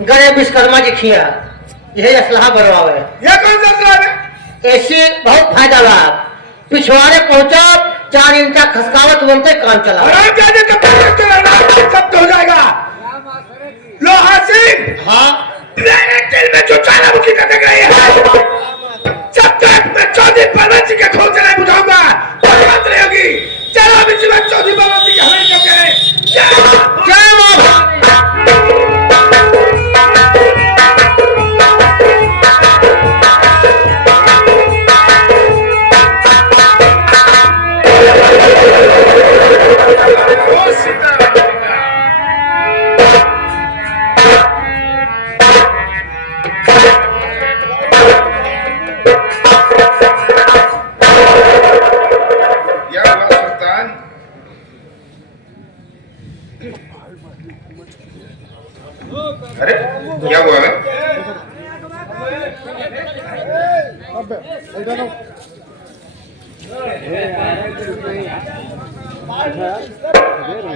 गणे विश्वकर्मा जी खिया यही असलाह बनवावे। ये कौन सा असला है? ऐसे बहुत फायदा लाभ पिछवाड़े पहुंचा 4 इंच खसकावत बोलते काम चला जाने का चला सब तो हो जाएगा। लोहा सिंह हाँ मेरे दिल में जो चाला मुखी का देख रही है जब तक मैं चौधरी परवन सिंह के खोज नहीं बुझाऊंगा तो बात नहीं होगी। चलो अभी से मैं चौधरी परवन सिंह के हमें क्यों करें? जय मां अरे क्या हुआ है?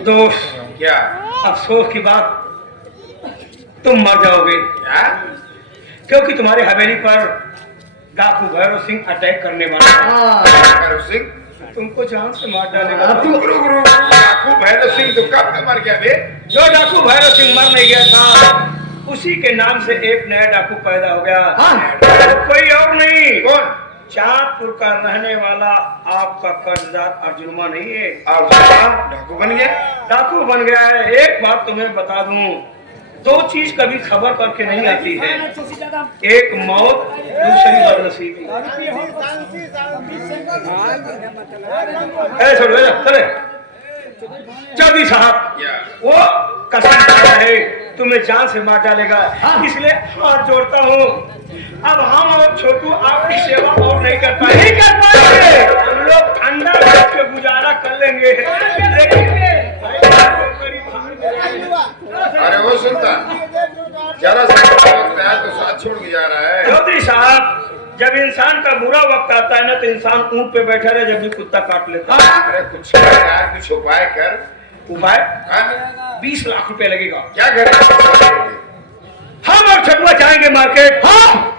दोस्त क्या अफसोस की बात तुम मर जाओगे क्या? क्योंकि तुम्हारे हवेली पर डाकू भैरव सिंह अटैक करने वाला है। भैरव सिंह तुमको जान से मार डालेगा। गुरु गुरु डाकू भैरव सिंह तो कब का मर गया बे? जो डाकू भैरव सिंह मर नहीं गया था उसी के नाम से एक नया डाकू पैदा हो गया। कोई और नहीं, कौन? चांदपुर का रहने वाला आपका कर्जदार अर्जुनमा नहीं है। डाकू बन गया? डाकू बन गया है। एक बात तुम्हें बता दूं, 2 चीज कभी खबर करके नहीं आती है, एक मौत, दूसरी बदनसीबी। चले चौधरी साहब वो कसम खाता है तुम्हें जान से मार डालेगा, इसलिए हाथ जोड़ता हूँ। अब हम और छोटू आपकी सेवा और नहीं कर पाएंगे। हम लोग अंडा बेच के गुजारा कर लेंगे, लेकिन अरे वो सुल्तान जरा सा वक्त है तो साथ छोड़ के जा रहा है। चौधरी साहब जब इंसान का बुरा वक्त आता है ना तो इंसान ऊंट पे बैठा रहे, जब भी कुत्ता काट लेता है। अरे कुछ कर यार, कुछ उपाय कर। उपाय? हाँ? 20 लाख रुपए लगेगा। क्या करें? हम और छठुआ जाएंगे मार्केट,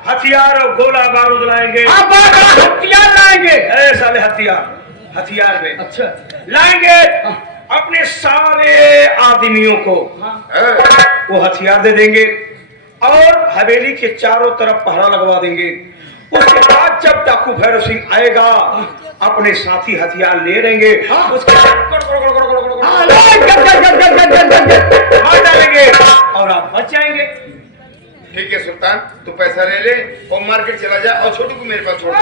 हथियार और गोला बारूद लाएंगे। हथियार लाएंगे? साले हथियार में अच्छा लाएंगे अपने सारे आदमियों को वो हथियार दे देंगे और हवेली के चारों तरफ पहरा लगवा देंगे। उसके बाद जब डाकू भैरव सिंह आएगा अपने साथी हथियार ले लेंगे, उसके मार डालेंगे और आप बच जाएंगे। ठीक है सुल्तान, तू पैसा ले ले और मार्केट चला जा और छोटू को मेरे पास छोड़ दे।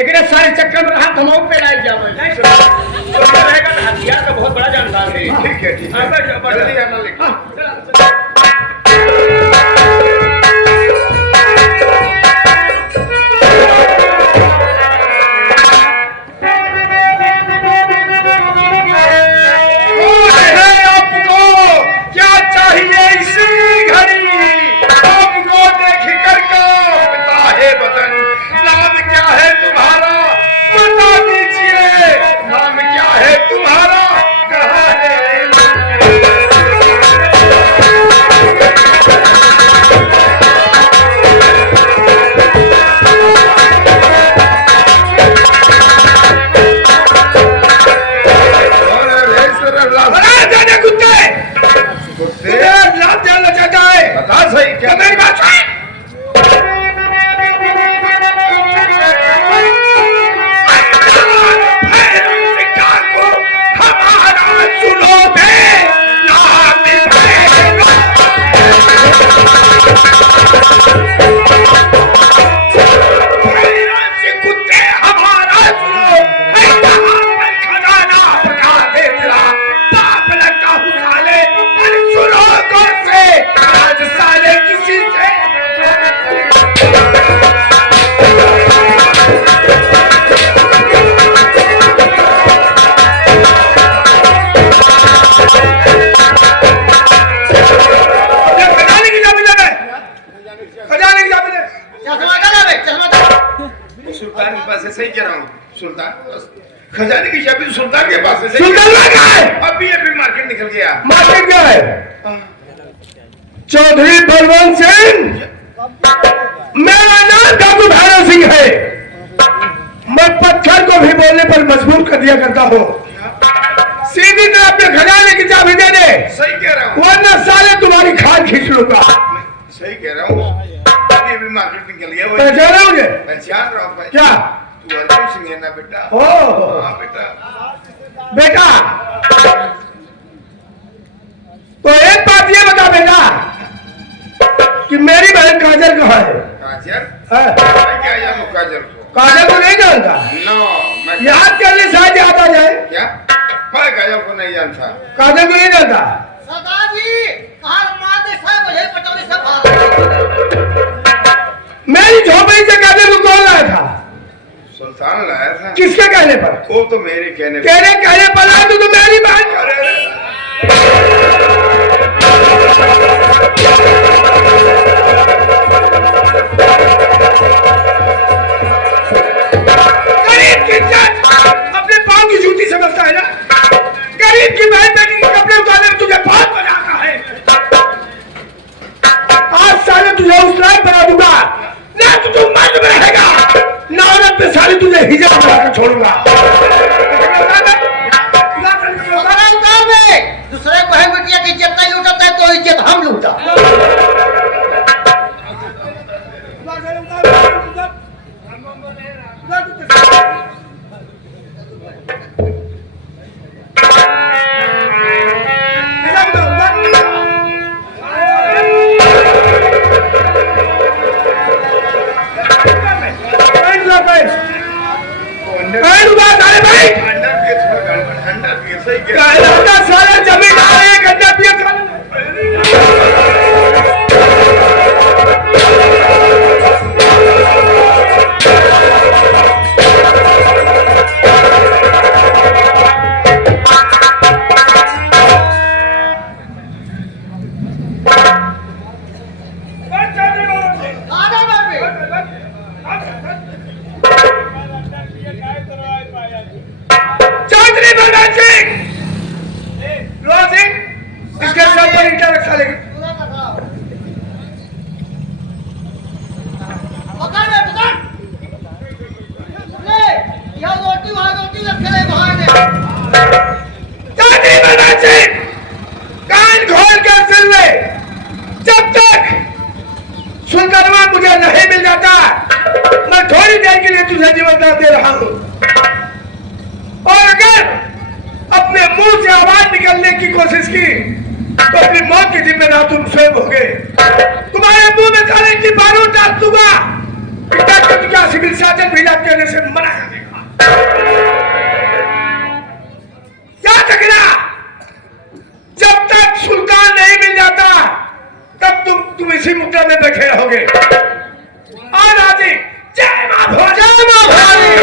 एक सारे चक्कर में हाथ हम पे लाई जाओ। रहेगा तो हथियार का बहुत बड़ा जानकार है। ठीक है ठीक है, जल्दी आना लेकिन। सही कह रहा हूँ सुल्तान, खजाने की चाबी सुल्तान के पास है। सुल्तान लगा है। अभी अभी मार्केट निकल गया। मार्केट क्या है? चौधरी बलवंत सिंह, मेरा नाम ठाकुर भैरव सिंह है। मैं पत्थर को भी बोलने पर मजबूर कर दिया करता हूँ। सीधी तरह अपने खजाने की चाबी दे दे, सही कह रहा हूँ, वरना साले तुम्हारी खाल खींच लूंगा। सही कह रहा हूँ। अभी भी मार्केट निकल गया वो। पहचाना मुझे? पहचान रहा हूँ भाई। क्या? तू अर्जुन सिंह है ना बेटा? ओ हाँ बेटा। बेटा, तो एक बात ये बता बेटा कि मेरी बहन काजल कहाँ है? काजल? हाँ? मैं क्या जानूँ काजल को? काजल को नहीं जानता? नो, मैं याद कर ले, शायद याद आ जाए। क्या? मैं काजल को नहीं जानता। काजल को नहीं जानता? सरदारजी, कहाँ मार दे साहब, मुझे पता नहीं सब। मेरी झोपड़ी से काजल को कौन लाया था? सुल्तान लाया था। किसके कहने पर? वो तो मेरे कहने पर। तेरे कहने पर लाया तो मेरी बहन। अरे अरे। गरीब की इज्जत अपने पाँव की जूती समझता है ना? गरीब की बहन बेटी के कपड़े उतारने में तुझे बहुत मजा आता है। आज साले तुझे उस लायक बना दूंगा, ना तुझे मर्द में रहेगा, ना औरत पे साले तुझे हिजाब बनाकर छोड़ूंगा। दूसरे बहन बेटिया की इज्जत नहीं लूटता है तो इज्जत हम लूटा। सारा जमींदार है, गंदा पिया चौधरी बलवंत सिंह, लोहा सिंह, इसके सर पर ईंटा रखा लेगी। पकड़ ले, पकड़। ले, यहाँ रोटी वहाँ रोटी रखे ले वहाँ ने। चौधरी बलवंत सिंह, कान खोल कर सुन ले, जब तक सुल्तानवा मुझे नहीं मिल जाता, मैं थोड़ी देर के लिए तुझे जीवनदान दे रहा हूँ। और अगर अपने मुंह से आवाज निकलने की कोशिश की तो अपनी मौत की जिम्मेदार तुम स्वयं होगे। तुम्हारे मुंह में साले की बारूद डाल दूंगा। डॉक्टर का सिविल सर्जन भी इलाज करने से मना कर देगा। याद रखना, जब तक सुल्तान नहीं मिल जाता तब तुम इसी मुद्दा में बैठे रहोगे। आज आजी, जय मां भोले, जय मां भोले।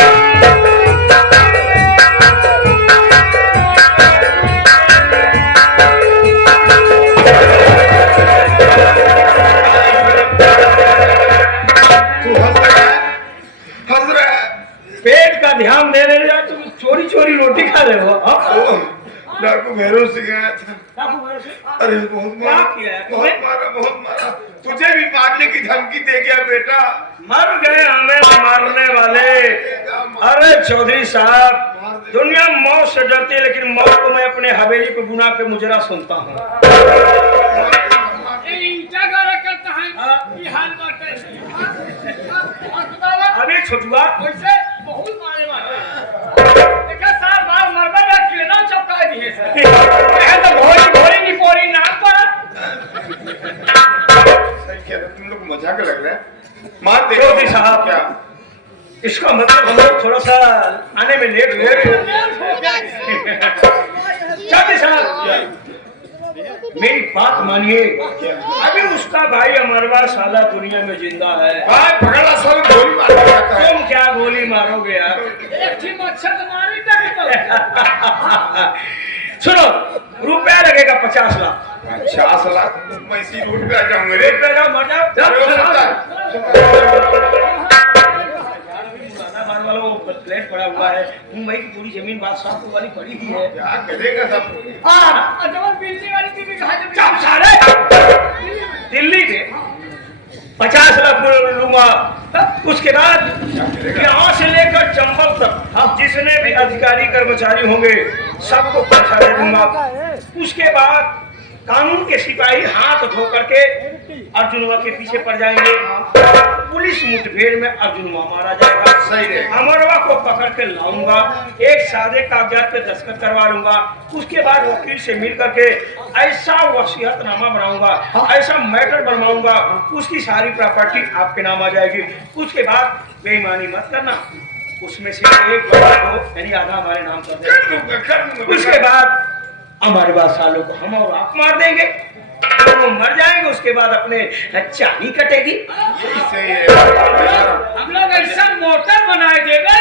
पेट का ध्यान दे रहे हो, तुम चोरी चोरी रोटी खा रहे हो। डाकू भैरव सिंह आया था। अरे बहुत क्या मारा, किया है बहुत मारा, बहुत मारा। तुझे भी मारने की धमकी दे गया बेटा। मर गए हमें मारने वाले। अरे चौधरी साहब, दुनिया मौत से डरती है, लेकिन मौत को मैं अपने हवेली पे बुना के मुजरा सुनता हूँ। अभी छुटुआ बहुत मारे देखा साहब बाल मरबा ना केना चपका दिए सर तो भोरी भोरी नहीं पोरी नाम पर सही कह रहे, तुम लोग मजाक लग रहा है। मार दे चौधरी साहब, क्या? इसका मतलब हम लोग थोड़ा सा आने में लेट हो गए। चौधरी साहब, मेरी बात मानिए, अभी उसका भाई अमरवा साला दुनिया में जिंदा है। भाई पकड़ा सब गोली मार जाता है। तुम क्या गोली मारोगे यार? एक थी मच्छर मारी तक सुनो, रुपया लगेगा 50 लाख। 50 लाख? मैं इसी रोड पे आ जाऊंगा रे। रुपया जाओ, मर जाओ। अरे वो जाओ, सुनता जाओ। है, सुनता है। गाना मार वाला वो प्लेट पड़ा हुआ है। मुंबई की पूरी जमीन बादशाह वाली पड़ी ही है। क्या करेगा सब? जब बिजली वाली टीवी कहा चुप साले! दिल्ली में 50 लाख लूंगा। उसके बाद यहाँ से लेकर चंबल तक जितने भी अधिकारी कर्मचारी होंगे सबको पैसा दे दूंगा। उसके बाद कानून के सिपाही हाथ धो करके अर्जुनवा के पीछे पड़ जाएंगे। पुलिस मुठभेड़ में अर्जुनवा मारा जाएगा। सही है। अमरवा को पकड़ के लाऊंगा, एक सादे कागजात पे दस्तखत करवा लूंगा। उसके बाद वकील से मिल करके ऐसा वसीयतनामा बनाऊंगा, ऐसा मैटर बनवाऊंगा, उसकी सारी प्रॉपर्टी आपके नाम आ जाएगी। उसके बाद बेईमानी मत करना, उसमें से एक बड़ा को यानी आधा हमारे नाम कर देंगे। उसके बाद हमारे बाद सालों को हम और आप मार देंगे, वो मर जाएंगे। उसके बाद अपने चानी कटेगी। सही है। हम लोग ऐसा मोटर बनाए देंगे।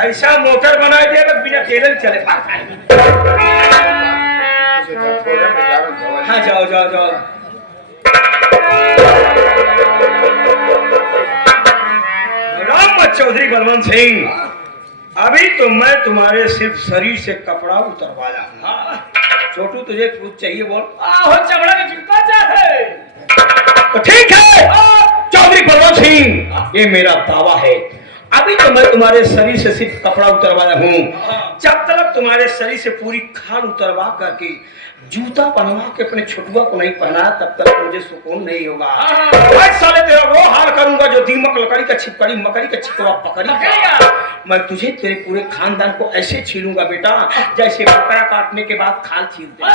ऐसा मोटर बनाए देगा बिना तेल चले। हाँ जाओ जाओ जाओ। राम चौधरी बलवंत सिंह, अभी तो मैं तुम्हारे सिर्फ शरीर से कपड़ा उतरवाया हूँ। छोटू तुझे कुछ चाहिए बोल। आहो चमड़ा का चिपका चाहे तो ठीक है चौधरी बलवंत सिंह, ये मेरा दावा है। अभी तो मैं तुम्हारे शरीर से सिर्फ कपड़ा उतरवाया हूँ। जब तक तुम्हारे शरीर से पूरी खाल उतरवा करके जूता बनवा के अपने छोटुआ को नहीं पहना तब तक मुझे सुकून नहीं होगा। मैं साले तेरा वो हाल करूंगा जो दीमक लकड़ी का छिपकड़ी मकड़ी का छिपकड़ा पकड़ी। मैं तुझे तेरे पूरे खानदान को ऐसे छीलूंगा बेटा जैसे बकरा काटने के बाद खाल छीलते हैं।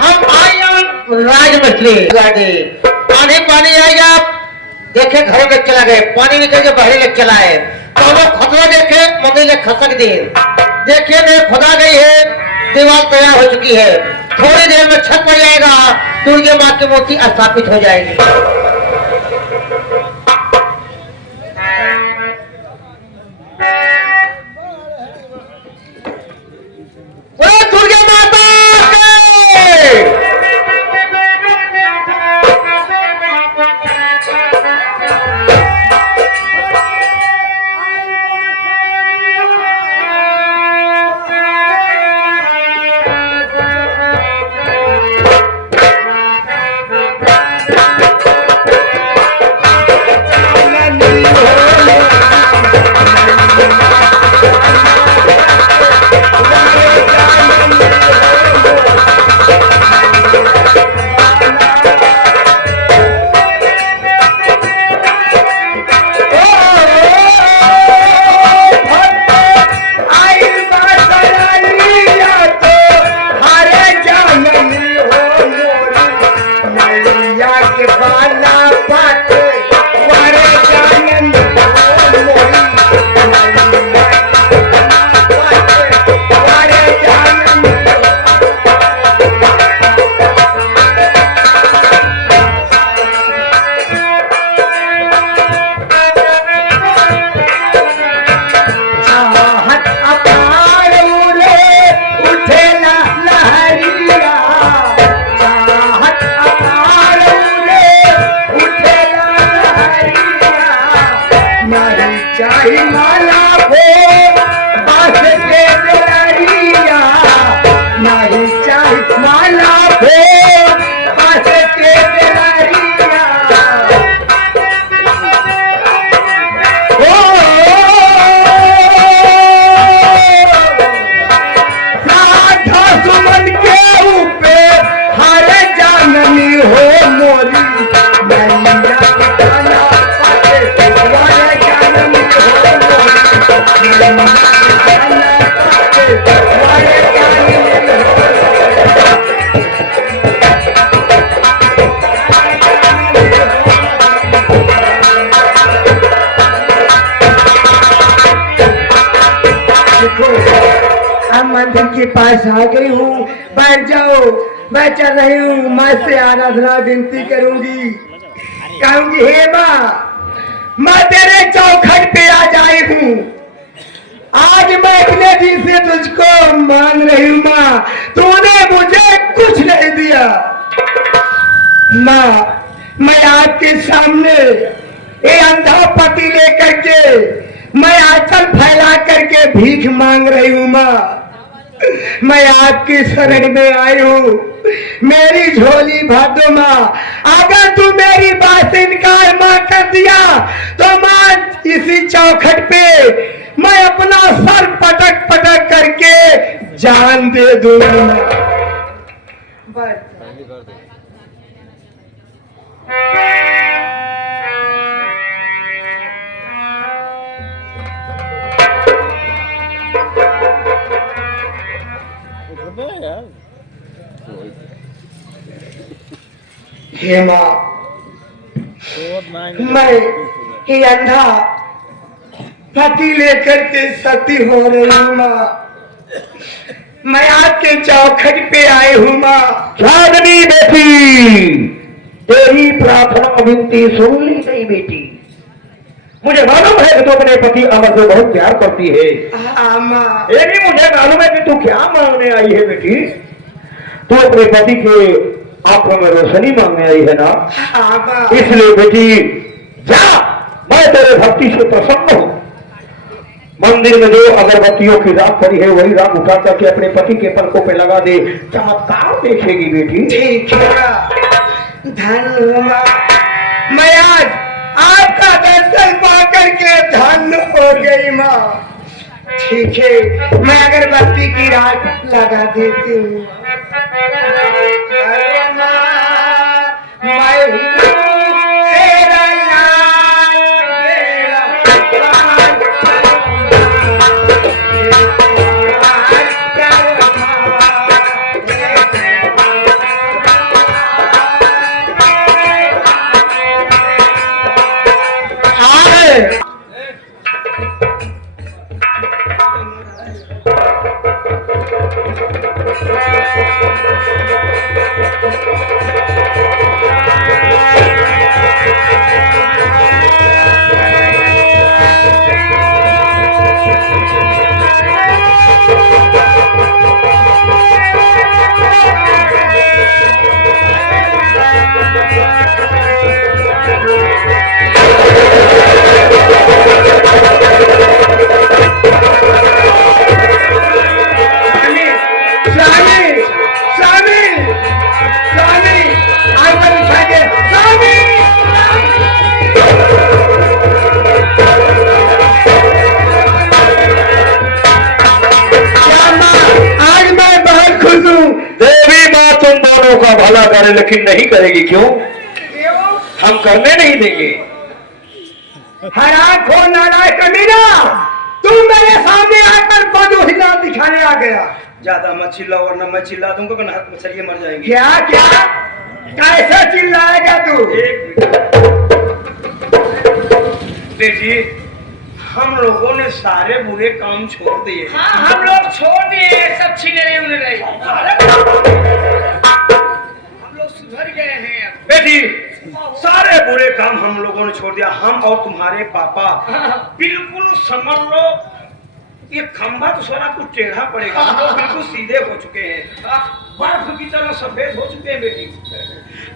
हम आए राजमिस्त्री पानी पानी आएगा। देखे घरों के चला गए, पानी निकल के बाहर ले चला है। तो हम खतरा देखे मम्मी ने खसक दी। देखिए ने खुदा गई है, दीवार तैयार हो चुकी है। थोड़ी देर में छत पड़ जाएगा, दुर्गा माँ की मूर्ति स्थापित हो जाएगी। दुर्गा माता मंदिर के पास आ गई हूँ। बैठ जाओ, मैं चल रही हूँ। माँ से आराधना विनती करूंगी, कहूंगी हे माँ, मैं तेरे चौखट पे आ जाई हूँ। आज मैं इतने दिन से तुझको मान रही हूँ माँ, तूने मुझे माँ, मैं आपके सामने ये अंधा पति लेकर के मैं आंचल फैला करके भीख मांग रही हूँ माँ। मैं आपकी शरण में आई हूँ, मेरी झोली भर दो माँ। अगर तू मेरी बात से इनकार माँ कर दिया तो माँ इसी चौखट पे मैं अपना सर पटक पटक करके जान दे दूंगा। हे माँ, मैं ये अंधा पति लेकर के सती हो रही हूँ माँ। मैं आपके चौखट पे आई हूँ माँ। चांदनी बेटी, तेरी प्रार्थना विनती सुन ली गई बेटी। मुझे मालूम है कि तू अपने पति अमर से बहुत प्यार करती है। हाँ माँ। ये भी मुझे मालूम है कि तू क्या मांगने आई है बेटी। तू अपने पति के आंखों में रोशनी मांगने आई है ना। हाँ माँ। इसलिए बेटी जा, मैं तेरे भक्ति से प्रसन्न हूँ। मंदिर में जो अगरबत्तियों की राख पड़ी है वही राख उठा करके अपने पति के पलकों पे लगा दे, चमत्कार देखेगी बेटी। ठीक है, धन्य माँ। मैं आज आपका दर्शन पा करके धन्य हो गई माँ। ठीक है, मैं अगरबत्ती की राख लगा देती हूँ। अरे माँ, मैं हूँ तेरा लाल बेड़ा का भला करे लेकिन नहीं करेगी। क्यों? हम करने नहीं देंगे। हराम खो नालायक कमीना, तुम मेरे सामने आकर बदुहिला दिखाने आ गया। ज्यादा मत चिल्लाओ वरना मैं चिल्ला दूंगा कि हाथ में चलिए मर जाएंगे। क्या क्या कैसे चिल्लाएगा तू? देखिए, हम लोगों ने सारे बुरे काम छोड़ दिए। हाँ, हम लोग छोड़ दिए, सब छीने रहे। हम लोग सुधर गए हैं। बेटी, सारे बुरे काम हम लोगों ने छोड़ दिया। हम और तुम्हारे पापा बिल्कुल समझ लो, ये खंभा तो सारा कुछ टेढ़ा पड़ेगा। हम लोग बिल्कुल सीधे हो चुके हैं, बर्फ की तरह सफेद हो चुके हैं। बेटी,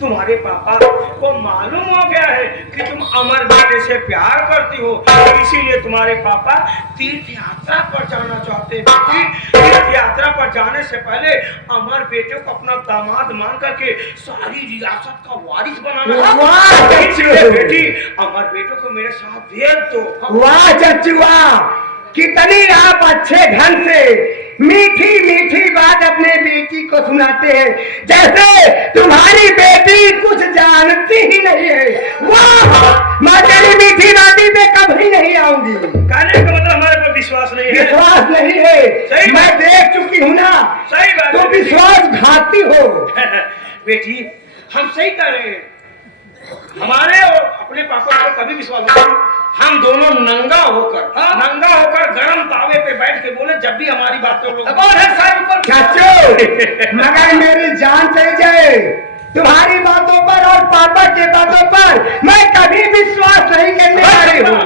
तुम्हारे पापा को मालूम हो गया है कि तुम अमर बेटे से प्यार करती हो, इसीलिए तुम्हारे पापा तीर्थ यात्रा पर जाना चाहते हैं। बेटी, तीर्थ यात्रा पर जाने से पहले अमर बेटे को अपना दामाद मान करके सारी रियासत का वारिस बनाना। इसलिए बेटी, अमर बेटे को मेरे साथ भेज दो। वाह चाचू वाह, कितनी आप अच्छे ढंग से मीठी मीठी बात अपने बेटी को सुनाते हैं, जैसे तुम्हारी बेटी कुछ जानती ही नहीं है। वाह, मैं तेरी मीठी बाती पे कभी नहीं आऊंगी। कहने का मतलब हमारे पर विश्वास नहीं है। विश्वास नहीं है, मैं देख चुकी हूँ ना। सही बात, तो विश्वासघाती हो। बेटी, हम सही कह रहे हैं। हमारे और अपने पापा को कभी विश्वास नहीं। हम दोनों नंगा होकर गरम तावे पे बैठ के बोले, जब भी हमारी बातें लोग चाचू, मगर मेरी जान चली जाए तुम्हारी बातों पर और पापा के बातों पर, मैं कभी विश्वास नहीं करने वाली हूँ।